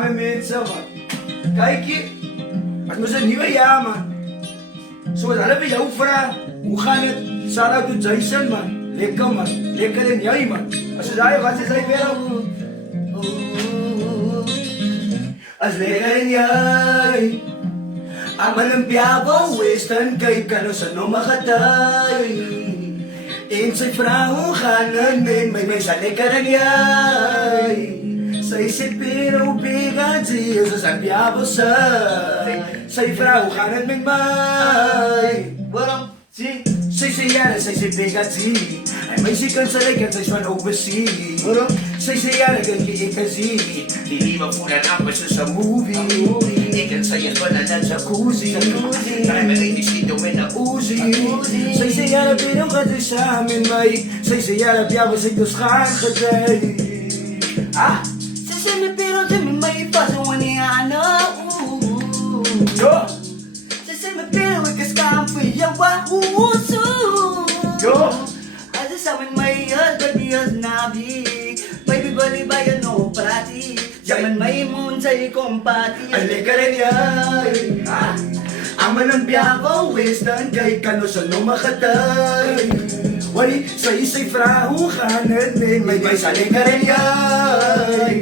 Mensen, man. Kijk je, als we zijn nieuwe jaar, man. Zoals alle bij jou vragen, hoe gaat het? Shout-out to Jason, man. Lekker, man. Lekker en jij, man. Als je daar, wat is hij weer op? Als lekker en jij. Aman ang piyabaw, western kay kano sa no makatay. Insay frahong kanan, may sa lekaran yay. Sa isipin bigat siya sa piyabaw say frahong kanan, may. Walang say yara, say bigat siya. Ay may sikan sa lekan, say swan overseas. Say yara, ganti ikasi. Hindi mapunan ang basta sa movie. Ikan saya ko na ng jacuzzi. Tayo may disito may na uzi. Say yara, pinong ka di sa amin may. Say yara, piyabas ay kuskan ka day. Ah? Say me pero di me may paso wani ano. Yo! Say me pero ikas kampi yawa uso. Yo! Asa sa amin may albadiyas nabi. Baby bali bayan no prati. Yaman may moon sa ikumpati. Ang lekaran yan. Ah? Aman ang biyabaw, western kay kano sa no makatay. Wali sa isay fraho kanan may sa lekaran yan.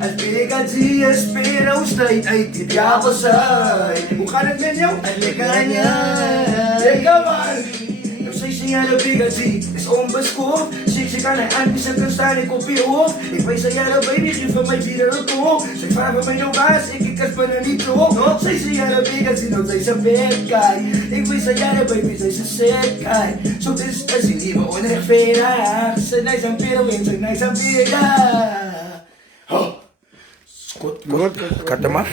At pigat siya pero straight ay titiyapo say. Bukanan ganyaw, ang lekaran yan. Leka man. Siya na bigat si is ombas ko. Siksika na ang bisang kanstani ko piyo. Ipay sa yara bay ni kifa may bidar ko. Say fama may nugas, ikikas pa na nito. Say siya na bigat si say sa bedkay. Ipay sa yara bay bisay sa setkay. So this as hindi mo unang fera. Sanay sa pirawin, sanay sa bida. Oh! Skot, katamar.